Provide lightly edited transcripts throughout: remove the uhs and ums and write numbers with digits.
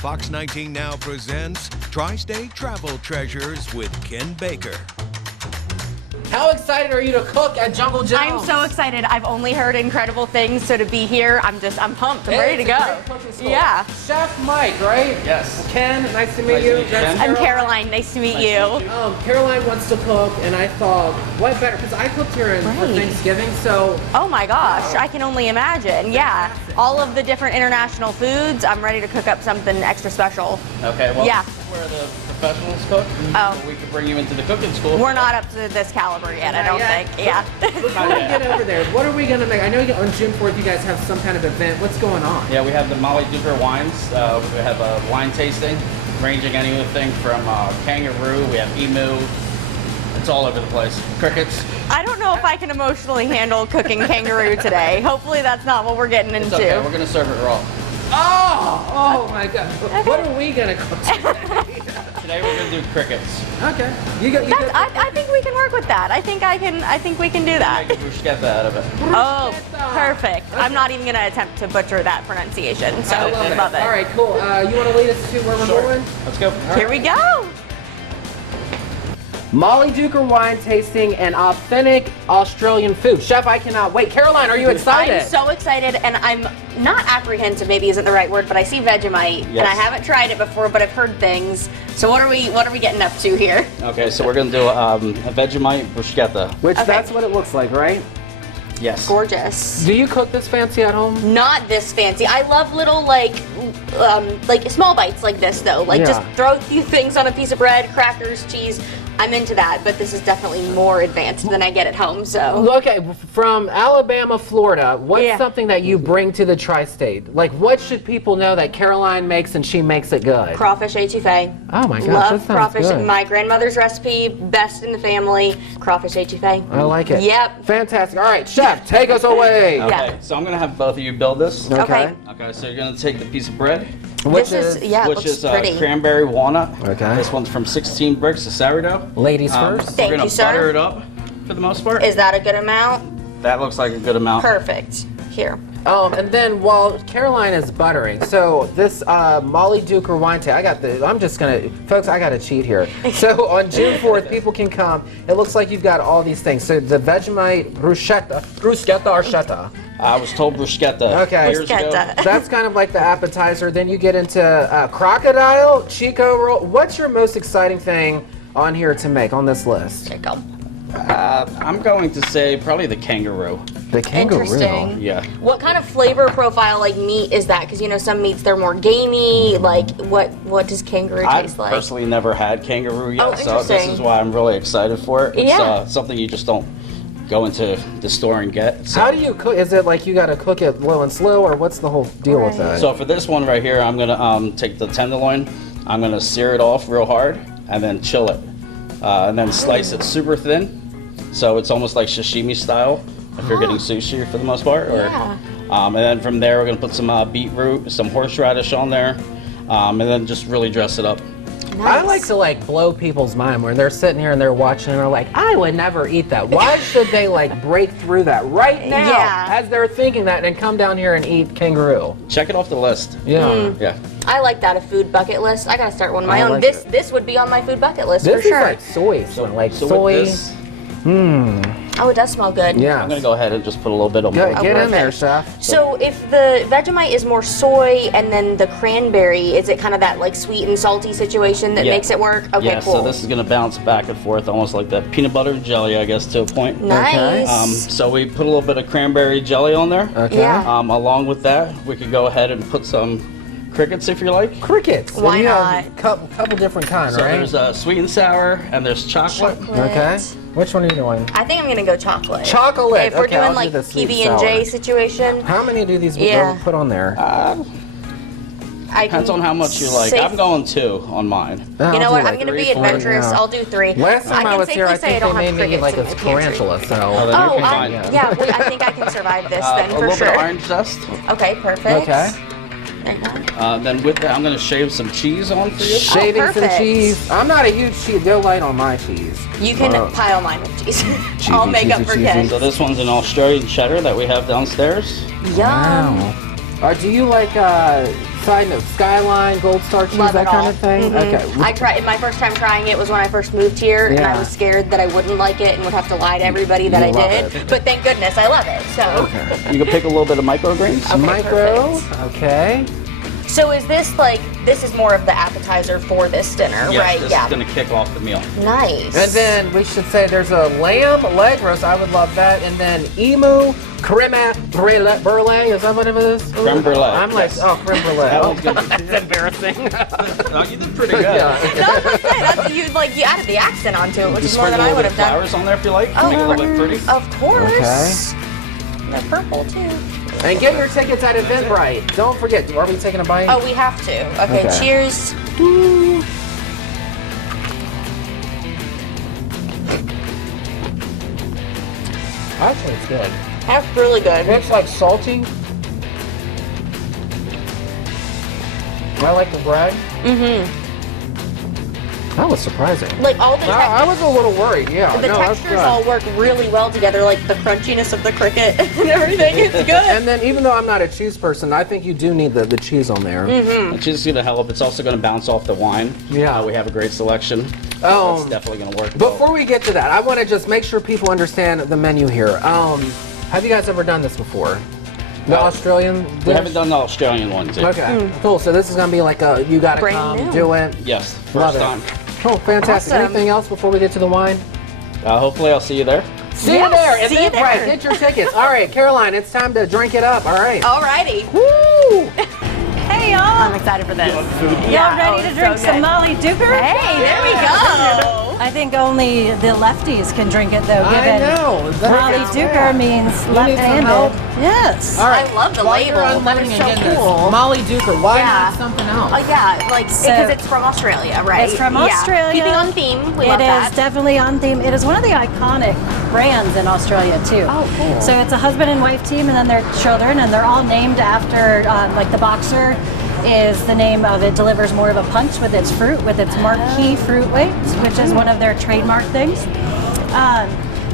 Fox19 now presents Tri-State Travel Treasures with Ken Baker. How excited are you to cook at Jungle Jones? I'm so excited. I've only heard incredible things, so to be here, I'm pumped. I'm ready to go. Yeah. Chef Mike, right? Yes. Ken, nice to meet you. I'm Caroline. Nice to meet you. Caroline wants to cook, and I thought, what better? Because I cooked here for Thanksgiving, so. Oh my gosh, I can only imagine. Yeah. All of the different international foods, I'm ready to cook up something extra special. Okay, well, Yeah. this is where the professionals cook. Oh. So we could bring you into the cooking school. We're not up to this caliber yet, I don't think. Yeah. Before we get over there, what are we going to make? I know on June 4th you guys have some kind of event. What's going on? Yeah, we have the Molly Duker wines. We have a wine tasting, ranging anything from kangaroo, we have emu. It's all over the place. Crickets. I don't know if I can emotionally handle cooking kangaroo today. Hopefully that's not what we're getting into. It's okay, we're going to serve it raw. Oh my God. What are we going to cook today? Today we're going to do crickets. Okay. I think we can work with that. I think we can do that. Make a bruschetta out of it. Oh, perfect. Okay. I'm not even going to attempt to butcher that pronunciation, so I love it. it. All right, cool. You want to lead us to where we're going? Let's go. Here we go. Molly Duker wine tasting and authentic Australian food. Chef, I cannot wait. Caroline, are you excited? I'm so excited, and I'm not apprehensive, maybe isn't the right word, but I see Vegemite, and I haven't tried it before, but I've heard things. So what are we getting up to here? Okay, so we're going to do a Vegemite bruschetta. Which that's what it looks like, right? Yes. Gorgeous. Do you cook this fancy at home? Not this fancy. I love little like small bites like this though. Like just throw a few things on a piece of bread, crackers, cheese. I'm into that, but this is definitely more advanced than I get at home, so. Okay, from Alabama, Florida, what's something that you bring to the tri-state? Like, what should people know that Caroline makes and she makes it good? Crawfish etouffee. Oh my gosh, love that sounds crawfish. good. My grandmother's recipe, best in the family. Crawfish etouffee. I like it. Yep. Fantastic. All right, Chef, take us away. Okay, so I'm going to have both of you build this. Okay. Okay, so you're going to take the piece of bread. This is it looks pretty. Cranberry walnut. Okay. This one's from 16 bricks of sourdough. Ladies first. Thank We're going you, to sir. butter it up for the most part. Is that a good amount? That looks like a good amount. Perfect. Here. And then while Caroline is buttering, so this Molly Duker wine tasting, I'm just gonna, folks, I gotta cheat here. So on June 4th, people can come. It looks like you've got all these things. So the Vegemite bruschetta or schetta? I was told bruschetta. Okay. Years ago. That's kind of like the appetizer. Then you get into crocodile, Chico roll. What's your most exciting thing on here to make on this list? I'm going to say probably the kangaroo. The kangaroo. Interesting. Yeah. What kind of flavor profile, like meat, is that? Because you know some meats they're more gamey. Like what does kangaroo taste I've like? personally never had kangaroo yet, Oh, so this interesting. is why I'm really excited for it. It's Yeah. something you just don't go into the store and get. So. How do you cook? Is it like you got to cook it low and slow, or what's the whole deal with that? So for this one right here, I'm gonna take the tenderloin, I'm gonna sear it off real hard, and then chill it, and then slice it super thin, so it's almost like sashimi style. If you're getting sushi for the most part, and then from there we're gonna put some beetroot, some horseradish on there, and then just really dress it up. I like to blow people's mind when they're sitting here and they're watching and they're like, I would never eat that. Why should they break through that right now as they're thinking that and come down here and eat kangaroo? Check it off the list. Yeah. Yeah. I like that, a food bucket list. I gotta start one of my own. like This would be on my food bucket list This for sure. is like soy, So soy. with this, Oh, it does smell good. Yeah. I'm gonna go ahead and just put a little bit of more. Get in there, chef. So if the Vegemite is more soy and then the cranberry, is it kind of that sweet and salty situation that makes it work? Okay, Yeah, cool. so this is gonna bounce back and forth, almost like that peanut butter jelly, I guess, to a point. Nice. So we put a little bit of cranberry jelly on there. Okay. Yeah. Along with that, we could go ahead and put some crickets if you like. Crickets. Why And you not? have couple different kinds, So right? there's sweet and sour, and there's chocolate. Okay. Which one are you doing? I think I'm gonna go chocolate. Chocolate. If we're Okay, doing I'll do the sweet PB&J sour. situation, How many do these Yeah. put on there? I Depends can on how much you like. say- I'm going 2 on mine. You know what? I'm gonna be 3, 4, adventurous. yeah. I'll do 3. Last time I can was here, I safely say think don't they have made me eat like a crickets in my pantry. tarantula, so. then you Oh, can find it. yeah. I think I can survive this then A for little sure. bit of orange zest. Okay, perfect. Okay. Then with that, I'm going to shave some cheese on for you. Shaving some perfect. cheese. I'm not a huge cheese. They're light on my cheese. You can pile mine with cheese. I'll make up for Ken. So this one's an Australian cheddar that we have downstairs. Yum. Wow. Do you like side notes? Skyline, Gold Star cheese, Love that it kind all. of thing? Okay. I tried. My first time trying it was when I first moved here, and Yeah. I was scared that I wouldn't like it and would have to lie to everybody that You I love did. it. But thank goodness I love it. So. Okay. You can pick a little bit of microgreens. Okay, Micro, perfect. okay. So is this like this is more of the appetizer for this dinner, Yes, right? this is going to kick off the meal. Nice. And then we should say there's a lamb leg roast. I would love that. And then emu creme brulee. Is that what it is? Creme brulee, I'm like, yes. oh, creme brulee. That Oh, one's good. that's embarrassing. Oh, you did pretty good. Yeah. No, that's you added the accent onto it, which You is more sprinkle than a I little would bit of have done. flowers on there if you like. Make it a little bit pretty. Of course. Okay. They're purple too. And get your tickets at Eventbrite. Don't forget, are we taking a bite? Oh, we have to. Okay, Okay. cheers. Actually, it's good. That's really good. It's like salty. I like the bread. Mm-hmm. That was surprising. Like all the I was a little worried, yeah. the no, that's textures good. all work really well together, like the crunchiness of the cricket and everything. It's good. And then even though I'm not a cheese person, I think you do need the cheese on there. Mm-hmm. The cheese is going to help. It's also going to bounce off the wine. Yeah. We have a great selection. Oh. It's definitely going to work. well. Before we get to that, I want to just make sure people understand the menu here. Have you guys ever done this before? The No. Australian dish? We haven't done the Australian ones yet. Okay, cool. So this is going to be like a, you got to Brand come, new. do it. Yes, Love first it. time. Cool, fantastic. Awesome. Anything else before we get to the wine? Hopefully I'll see you there. See you Yes, there. see you Eventbrite. there. Get your tickets. All right, Caroline, it's time to drink it up. All right. Alrighty. Woo! Hey y'all! I'm excited for this. Y'all ready to drink some Molly Duker? Hey, there we go. I think only the lefties can drink it though, I given know. Molly Duker means You need some help? left-handed. Yes. All right. I love the While label. you're unloading That is and so getting this, cool. Molly Duker. Why Yeah. not something else? Oh yeah, like So- because it's from Australia, right? It's from Yeah. Australia. Keeping on theme. We love It that. is definitely on theme. It is one of the iconic brands in Australia too. Oh, cool. So it's a husband and wife team, and then their children, and they're all named after like the boxer is the name of it. Delivers more of a punch with its fruit, with its marquee fruit weight, which is one of their trademark things.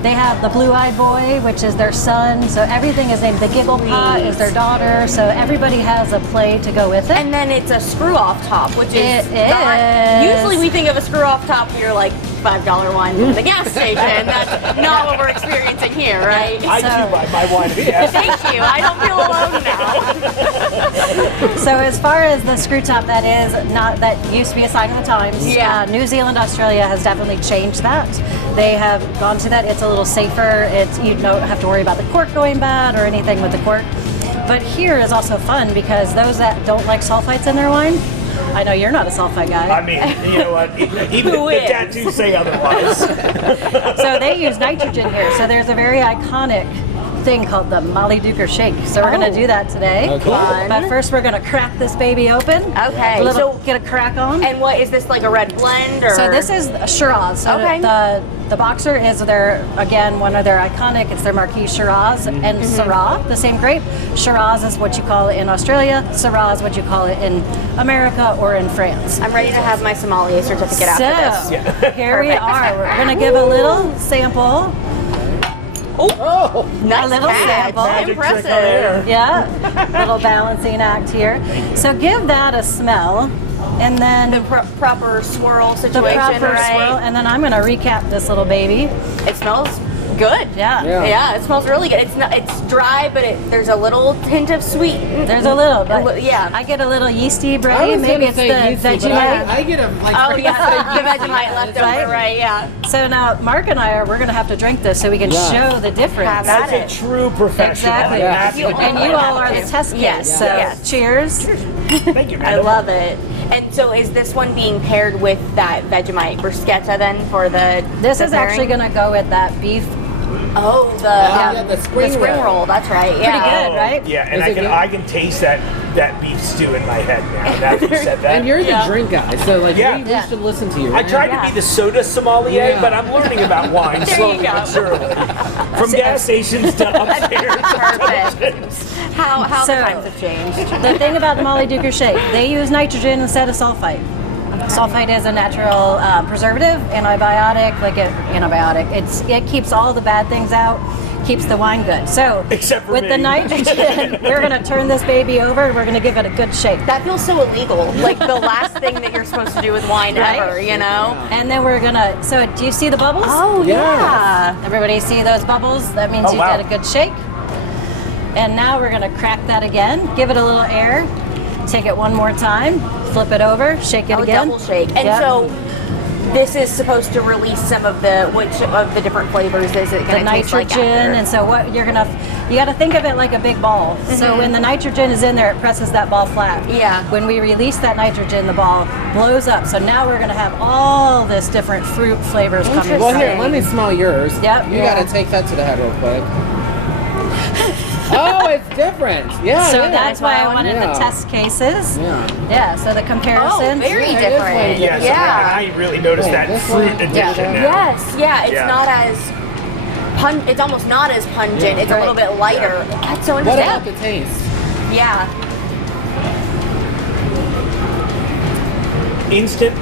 They have the blue-eyed boy, which is their son. So everything is named. The giggle pot is their daughter. So everybody has a play to go with it. And then it's a screw off top, which is It not, is. usually we think of a screw off top, you're like $5 wine from the gas station. That's not what we're experiencing here, right? I do buy my wine at the gas station. Thank you. I don't feel alone now. So as far as the screw top, that used to be a sign of the times. Yeah. New Zealand, Australia has definitely changed that. They have gone to that. It's a little safer. You don't have to worry about the cork going bad or anything with the cork. But here is also fun because those that don't like sulfites in their wine, I know you're not a sulfite guy. I mean, you know what? Even Who the is? tattoos say otherwise. So they use nitrogen here. So there's a very iconic thing called the Molly Duker shake. So we're going to do that today. Okay. Fun. But first we're going to crack this baby open. Okay, Get a crack on. And what is this, like a red blend or? So this is a Shiraz. So Okay. the Boxer is one of their iconic, it's their marquee Shiraz, and Syrah, the same grape. Shiraz is what you call it in Australia. Syrah is what you call it in America or in France. I'm ready to have my sommelier certificate after this. So here we are. We're going to give a little sample. Oh, Nice A little catch. sample. Magic trick on Impressive. air. Yeah, little balancing act here. So give that a smell, and then The proper swirl the situation, proper right? swirl, and then I'm going to recap this little baby. It smells good. Yeah. Yeah, it smells really good. It's dry, but there's a little hint of sweet. There's a little, but Yeah. I get a little yeasty I bread. was Maybe gonna it's say the yeasty, but Vegemite. I get a like. Oh yeah, the Vegemite left over, right? Yeah. So now Mark and we're going to have to drink this so we can Yeah. show the difference. Have at That's it. a true professional. Exactly. That's You the- And you all are the test case. Yes, So yes. cheers. Thank you, I madam. love it. And so is this one being paired with that Vegemite bruschetta then for the This the is actually pairing? going to go with that beef. Oh, the spring roll. roll. That's right. Pretty Yeah. good, right? Yeah, and Is it good? I can taste that beef stew in my head now. Now that you said that. And you're the drink guy, so like Yeah. we should listen to you. I Right? tried to be the soda sommelier, Yeah. but I'm learning about wine There you slowly go. but surely. From gas stations to upstairs. Perfect. How So- the times have changed. The thing about the Molly Duker shake, they use nitrogen instead of sulfite. Sulfite is a natural preservative, antibiotic. It keeps all the bad things out, keeps the wine good. So Except for with me. the nitrogen, we're gonna turn this baby over and we're gonna give it a good shake. That feels so illegal. Like the last thing that you're supposed to do with wine Right? ever, you know? And then we're gonna, so do you see the bubbles? Oh, yeah. Everybody see those bubbles? That means you wow. did a good shake. And now we're gonna crack that again, give it a little air, take it one more time, flip it over, shake it Oh, again. double shake. And Yep. so this is supposed to release some of the, which of the different flavors is it the going to taste like nitrogen, after? and so what you're gonna, you gotta think of it like a big ball. So when the nitrogen is in there, it presses that ball flat. Yeah. When we release that nitrogen, the ball blows up. So now we're gonna have all this different fruit flavors coming. Well, from here, it. let me smell yours. Yep. You Yeah. gotta take that to the head real quick. Oh, it's different. Yeah. So it is. that's why I wanted Yeah. the test cases. Yeah. Yeah. So the comparison. Oh, very Yeah, it is way different. different. Yeah, so I really noticed Wait, that this fruit one? addition Yeah. now. Yes, yeah, it's Yeah. not as it's almost not as pungent. It's a little bit lighter. That's so What interesting. about the taste? Yeah. Instant,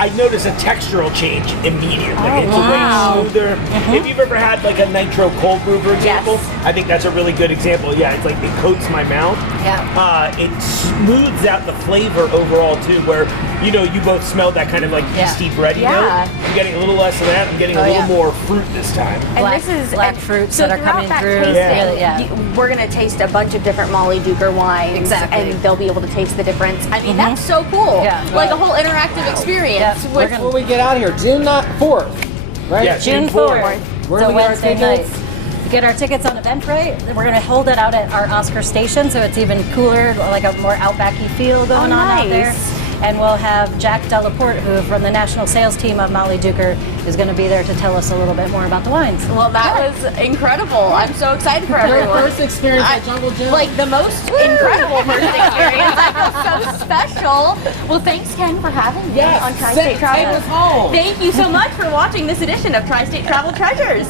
I notice a textural change immediately. It's wow. way smoother. If you've ever had like a nitro cold brew, for example, Yes. I think that's a really good example. Yeah, it's like it coats my mouth. Yeah. It smooths out the flavor overall too, where you know you both smelled that kind of like Yeah. yeasty bready Yeah. note. I'm getting a little less of that. I'm getting a Oh, little yeah. more fruit this time. And Black- this is black and fruits so that are throughout coming that through. tasting, Really, yeah. we're gonna taste a bunch of different Molly Duker wines, Exactly. and they'll be able to taste the difference. I mean, that's so cool. Yeah. Like a whole interactive experience. Yeah. We're With, gonna- Before we get out of here, June 4th, right? Yeah. June June 4th. 4th. Where So do we get our Wednesday night. tickets? To get our tickets on Eventbrite, we're going to hold it out at our Oscar station, so it's even cooler, like a more outbacky feel going on out there. nice. And we'll have Jack Delaporte, who from the national sales team of Molly Duker, is going to be there to tell us a little bit more about the wines. well, that was incredible. I'm so excited for Your everyone. first experience at Jungle Gym? Like the most incredible first experience. I feel so special. Well, thanks, Ken, for having me Yes, on Tri-State take Travel. us home. Thank you so much for watching this edition of Tri-State Travel Treasures.